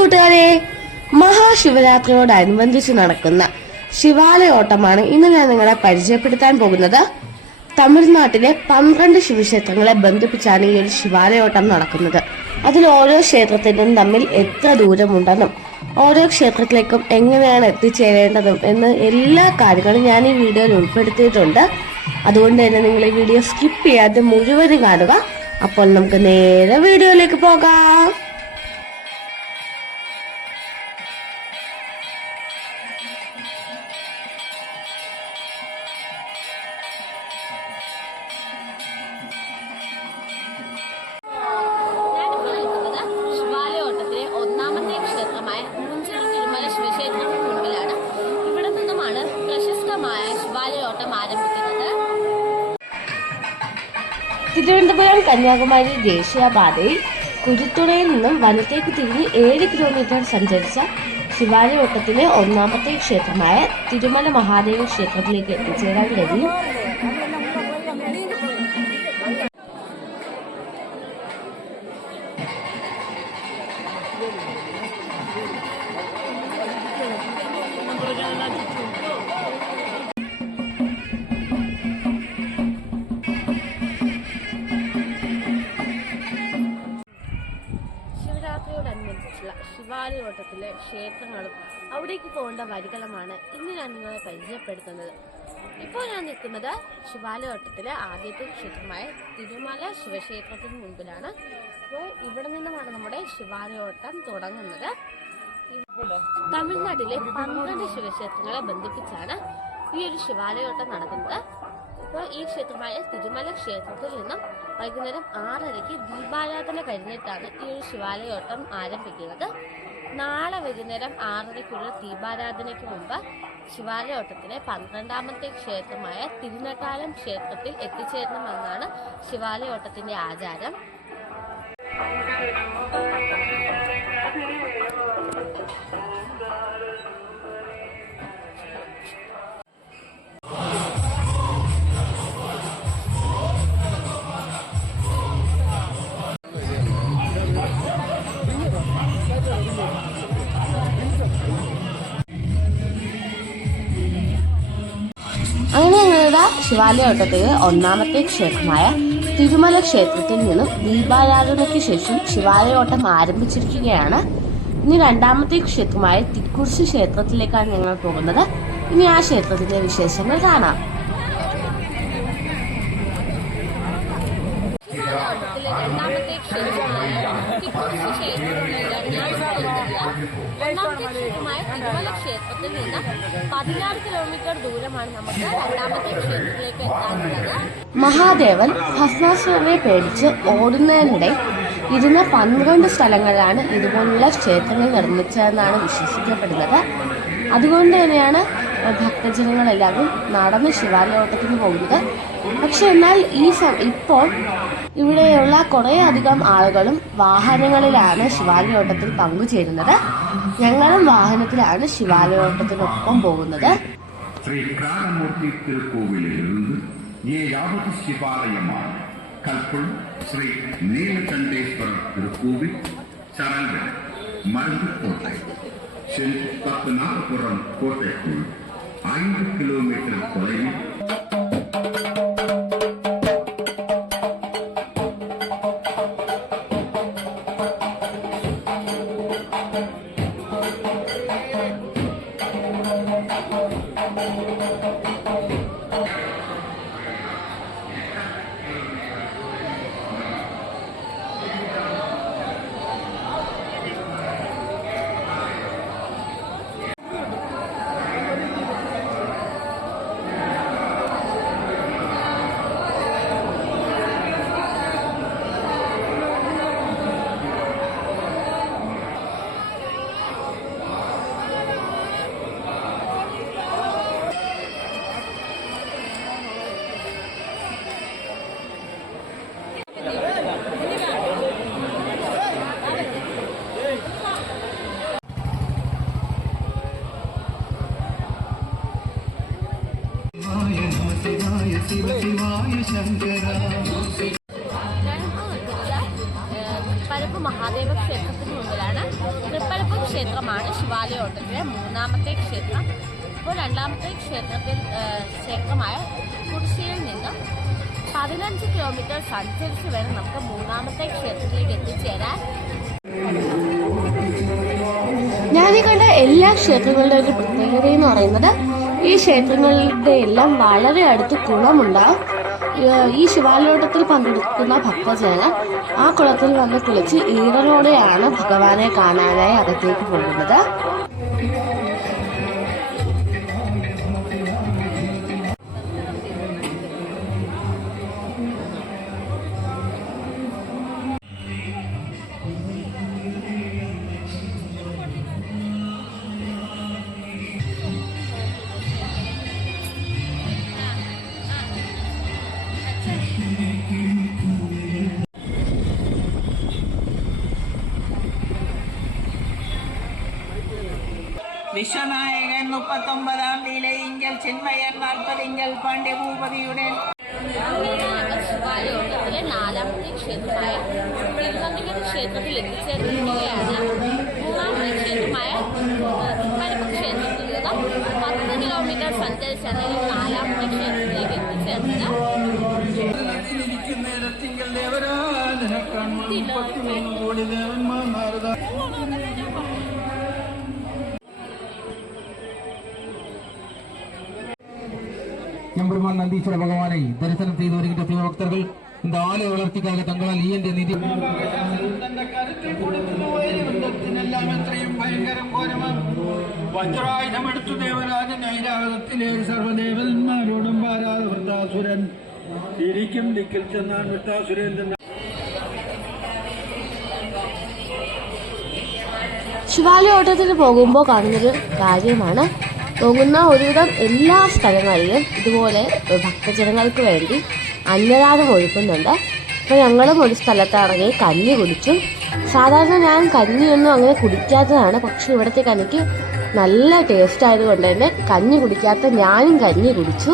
കൂട്ടുകാരെ മഹാശിവരാത്രിയോടനുബന്ധിച്ച് നടക്കുന്ന ശിവാലയോട്ടമാണ് ഇന്ന് ഞാൻ നിങ്ങളെ പരിചയപ്പെടുത്താൻ പോകുന്നത്. തമിഴ്നാട്ടിലെ പന്ത്രണ്ട് ശിവക്ഷേത്രങ്ങളെ ബന്ധിപ്പിച്ചാണ് ഈ ഒരു ശിവാലയോട്ടം നടക്കുന്നത്. അതിൽ ഓരോ ക്ഷേത്രത്തിനും തമ്മിൽ എത്ര ദൂരമുണ്ടെന്നും ഓരോ ക്ഷേത്രത്തിലേക്കും എങ്ങനെയാണ് എത്തിച്ചേരേണ്ടതും എന്ന് എല്ലാ കാര്യങ്ങളും ഞാൻ ഈ വീഡിയോയിൽ ഉൾപ്പെടുത്തിയിട്ടുണ്ട്. അതുകൊണ്ട് തന്നെ നിങ്ങൾ ഈ വീഡിയോ സ്കിപ്പ് ചെയ്യാതെ മുഴുവനും കാണുക. അപ്പോൾ നമുക്ക് നേരെ വീഡിയോയിലേക്ക് പോകാം. തിരുവനന്തപുരം കന്യാകുമാരി ദേശീയപാതയിൽ കുരുത്തുണയിൽ നിന്നും വനത്തേക്ക് തിരിഞ്ഞ് ഏഴ് കിലോമീറ്റർ സഞ്ചരിച്ച ശിവാലയോട്ടത്തിലെ ഒന്നാമത്തെ ക്ഷേത്രമായ തിരുമല മഹാദേവ ക്ഷേത്രത്തിലേക്ക് എത്തിച്ചേരാൻ കഴിയും ക്ഷേത്രങ്ങളും അവിടേക്ക് പോകേണ്ട വരികളുമാണ് ഇന്ന് ഞാൻ നിങ്ങളെ പരിചയപ്പെടുത്തുന്നത്. ഇപ്പോൾ ഞാൻ നിൽക്കുന്നത് ശിവാലയോട്ടത്തിലെ ആദ്യത്തെ ക്ഷേത്രമായ തിരുമല ശിവക്ഷേത്രത്തിന് മുൻപിലാണ് അപ്പോൾ ഇവിടെ നിന്നുമാണ് നമ്മുടെ ശിവാലയോട്ടം തുടങ്ങുന്നത്. തമിഴ്നാട്ടിലെ പന്ത്രണ്ട് ശിവക്ഷേത്രങ്ങളെ ബന്ധിപ്പിച്ചാണ് ഈ ഒരു ശിവാലയോട്ടം നടക്കുന്നത്. ഇപ്പോൾ ഈ ക്ഷേത്രമായ തിരുമല ക്ഷേത്രത്തിൽ നിന്നും വൈകുന്നേരം ആറരയ്ക്ക് ദീപാരാധന കഴിഞ്ഞിട്ടാണ് ഈ ഒരു ശിവാലയോട്ടം ആരംഭിക്കുന്നത്. നാളെ വൈകുന്നേരം ആറരയ്ക്കുള്ള ദീപാരാധനയ്ക്ക് മുമ്പ് ശിവാലയോട്ടത്തിലെ പന്ത്രണ്ടാമത്തെ ക്ഷേത്രമായ തിരുനട്ടാലം ക്ഷേത്രത്തിൽ എത്തിച്ചേരണമെന്നാണ് ശിവാലയോട്ടത്തിന്റെ ആചാരം. ഞങ്ങളുടെ ശിവാലയോട്ടത്തിലെ ഒന്നാമത്തെ ക്ഷേത്രമായ തിരുമല ക്ഷേത്രത്തിൽ നിന്നും ദീപാരാധനയ്ക്ക് ശേഷം ശിവാലയോട്ടം ആരംഭിച്ചിരിക്കുകയാണ്. ഇനി രണ്ടാമത്തെ ക്ഷേത്രമായ തിക്കുറിശി ക്ഷേത്രത്തിലേക്കാണ് ഞങ്ങൾ പോകുന്നത്. ഇനി ആ ക്ഷേത്രത്തിന്റെ വിശേഷങ്ങൾ കാണാം. ക്ഷേത്രമായ ക്ഷേത്രമായ തിരുമല ക്ഷേത്രത്തിൽ നിന്ന് പതിനാറ് കിലോമീറ്റർ ദൂരമാണ് നമുക്ക് രണ്ടാമത്തെ ക്ഷേത്രത്തിലേക്ക് എത്താനുള്ളത്. മഹാദേവൻ ഭസ്മാസുരനെ പേടിച്ച് ഓടുന്നതിനിടെ ഇരുന്ന പന്ത്രണ്ട് സ്ഥലങ്ങളിലാണ് ഇതുപോലുള്ള ക്ഷേത്രങ്ങൾ നിർമ്മിച്ചതെന്നാണ് വിശ്വസിക്കപ്പെടുന്നത്. അതുകൊണ്ട് തന്നെയാണ് ഭക്തജനങ്ങളെല്ലാവരും നടന്ന് ശിവാലയോട്ടത്തിന് പോകുന്നത്. പക്ഷെ എന്നാൽ ഈ സം ഇപ്പോൾ ഇവിടെയുള്ള കുറേ അധികം ആളുകളും വാഹനങ്ങളിലാണ് ശിവാലയോട്ടത്തിൽ പങ്കുചേരുന്നത് ഞങ്ങളും വാഹനത്തിലാണ് ശിവാലയോട്ടത്തിനൊപ്പം പോകുന്നത് ஸ்ரீ கிராமமூர்த்தி திருக்கோவிலிலிருந்து ஏழாவது சிவாலயமான கல்புள் ஸ்ரீ நீலகண்டேஸ்வரர் திருக்கோவில் சரங்கன் மருந்துக்கோட்டை சென்ட் பத்மநாபபுரம் கோட்டைக்குள் ஐந்து கிலோமீட்டர் தொலைவில் ഞാനിപ്പോൾ ശങ്കര തൃപ്പരപ്പ് മഹാദേവ ക്ഷേത്രത്തിന് മുമ്പിലാണ്. തൃപ്പരപ്പ് ക്ഷേത്രമാണ് ശിവാലയ ഓട്ടത്തിലെ മൂന്നാമത്തെ ക്ഷേത്രം. ഇപ്പോൾ രണ്ടാമത്തെ ക്ഷേത്രത്തിൽ ക്ഷേത്രമായ കുറിശ്ശിയിൽ നിന്ന് പതിനഞ്ച് കിലോമീറ്റർ സഞ്ചരിച്ച് വേണം നമുക്ക് മൂന്നാമത്തെ ക്ഷേത്രത്തിലേക്ക് എത്തിച്ചേരാൻ ഞാനീ കണ്ട എല്ലാ ക്ഷേത്രങ്ങളുടെ ഒരു പ്രത്യേകത പറയുന്നത് ഈ ക്ഷേത്രങ്ങളുടെ എല്ലാം വളരെ അടുത്ത് കുളമുണ്ട്. ഈ ശിവാലോട്ടത്തിൽ പങ്കെടുക്കുന്ന ഭക്തജന ആ കുളത്തിൽ വന്ന് കുളിച്ച് ഈറനോടെയാണ് ഭഗവാനെ കാണാനായി അകത്തേക്ക് പോകുന്നത്. വിശ്വനായകൻ മുപ്പത്തൊമ്പതാം ലീലയിങ്കൽ ചിന്മയൻ നാൽപ്പതിങ്കൽ പാണ്ഡ്യഭൂപതിയുടെ നാലാമത്തെ ക്ഷേത്രമായ തിരുവനന്തപുരം ക്ഷേത്രത്തിൽ എത്തിച്ചേർന്നിരിക്കുകയാണ്. മൂന്നാമത്തെ ക്ഷേത്രമായ തിരുപ്പരപ്പ് ക്ഷേത്രത്തിൽ നിന്നും പത്ത് കിലോമീറ്റർ സഞ്ചരിച്ചാണ് ഈ നാലാമത്തെ ക്ഷേത്രത്തിലേക്ക് എത്തിച്ചേർന്നത്. எம்பெருமான் நந்தீஸ்வர பகவானை தரிசனம் செய்து வருகின்ற சிவபக்தர்கள் இந்த ஆலய வளர்ச்சிக்காக தங்களால் இயன்ற நிதி തന്റെ കരുത്തിൽ കൊടുത്തു വൈകുണ്ഠത്തിനെല്ലാം എത്രയും ഭയങ്കരം ഘോരമാണ് വജ്രായുധമെടുത്തു ദേവരാജൻ ഐരാവതത്തിലെ സർവ്വദേവന്മാരോടും പാരാതെ വൃത്താസുരൻ ഇരിക്കും ദിക്കിൽ ചെന്നാൻ വൃത്താസുരേന്ദ്രൻ ശിവാലയ ഓട്ടത്തിന് പോകുമ്പോൾ കാണുന്നൊരു കാര്യമാണ് പോകുന്ന ഒരുവിധം എല്ലാ സ്ഥലങ്ങളിലും ഇതുപോലെ ഭക്തജനങ്ങൾക്ക് വേണ്ടി അന്നദാനം ഒഴുക്കുന്നുണ്ട് അപ്പോൾ ഞങ്ങളും ഒരു സ്ഥലത്ത് ഇറങ്ങി കഞ്ഞി കുടിച്ചു. സാധാരണ ഞാൻ കഞ്ഞിയൊന്നും അങ്ങനെ കുടിക്കാത്തതാണ്. പക്ഷെ ഇവിടുത്തെ കഞ്ഞിക്ക് നല്ല ടേസ്റ്റ് ആയതുകൊണ്ട് തന്നെ കഞ്ഞി കുടിക്കാത്ത ഞാനും കഞ്ഞി കുടിച്ചു.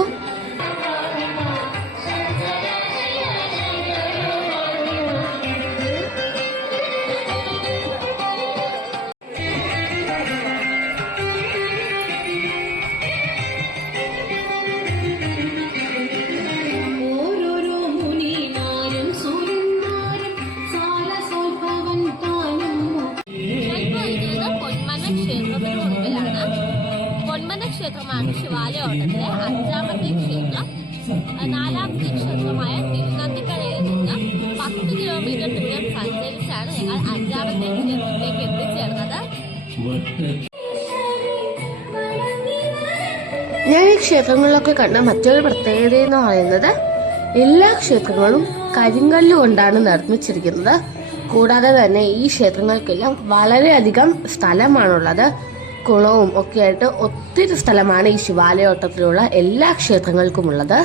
മുൻപിലാണ് പൊന്മന ക്ഷേത്രമാണ് അഞ്ചാമത്തെ ക്ഷേത്രം നാലാമത്തെ ക്ഷേത്രമായ തിരുനന്ദിക്കടയിൽ നിന്ന് പത്ത് കിലോമീറ്റർ ദൂരം സഞ്ചരിച്ചാണ് ഞങ്ങൾ അഞ്ചാമത്തെ ക്ഷേത്രത്തിലേക്ക് എത്തിച്ചേർന്നത് ഞാൻ ഈ ക്ഷേത്രങ്ങളിലൊക്കെ കണ്ട മറ്റൊരു പ്രത്യേകത എന്ന് പറയുന്നത് എല്ലാ ക്ഷേത്രങ്ങളും കരിങ്കല്ലുകൊണ്ടാണ് നിർമ്മിച്ചിരിക്കുന്നത്. കൂടാതെ തന്നെ ഈ ക്ഷേത്രങ്ങൾക്കെല്ലാം വളരെയധികം സ്ഥലമാണുള്ളത്. കുളവും ഒക്കെയായിട്ട് ഒത്തിരി സ്ഥലമാണ് ഈ ശിവാലയോട്ടത്തിലുള്ള എല്ലാ ക്ഷേത്രങ്ങൾക്കുമുള്ളത്.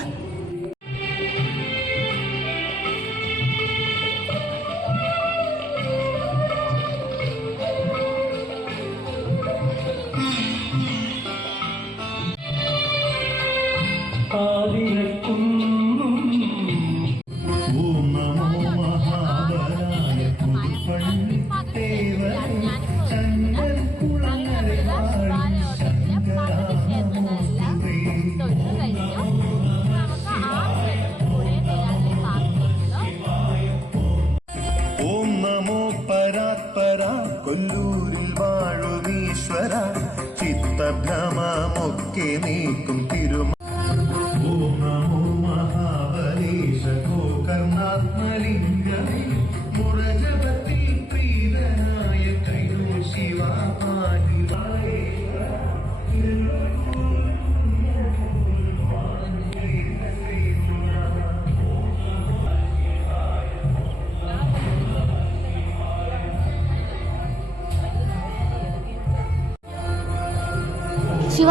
നീക്കും തിരുമ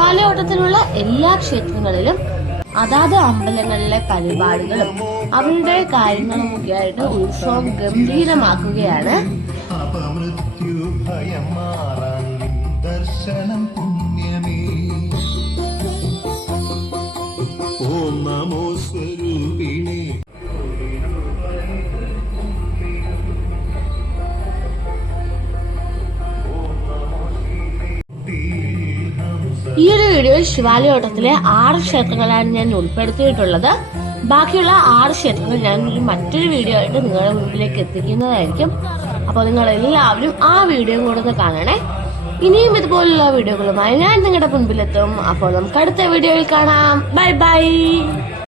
ശിവാലയോട്ടത്തിലുള്ള എല്ലാ ക്ഷേത്രങ്ങളിലും അതാത് അമ്പലങ്ങളിലെ പരിപാടികളും അവരുടെ കാര്യങ്ങളും ഒക്കെ ആയിട്ട് ഉത്സവം ഗംഭീരമാക്കുകയാണ് ദർശനം പുണ്യമേ. വീഡിയോയിൽ ശിവാലയോട്ടത്തിലെ ആറ് ക്ഷേത്രങ്ങളാണ് ഞാൻ ഉൾപ്പെടുത്തിയിട്ടുള്ളത്. ബാക്കിയുള്ള ആറ് ക്ഷേത്രങ്ങൾ ഞാൻ ഒരു മറ്റൊരു വീഡിയോ ആയിട്ട് നിങ്ങളുടെ മുമ്പിലേക്ക് എത്തിക്കുന്നതായിരിക്കും. അപ്പോൾ നിങ്ങൾ എല്ലാവരും ആ വീഡിയോ കൂടെ ഒന്ന് കാണണേ. ഇനിയും ഇതുപോലുള്ള വീഡിയോകളുമായി ഞാൻ നിങ്ങളുടെ മുൻപിലെത്തും അപ്പോൾ നമുക്ക് അടുത്ത വീഡിയോയിൽ കാണാം. Bye bye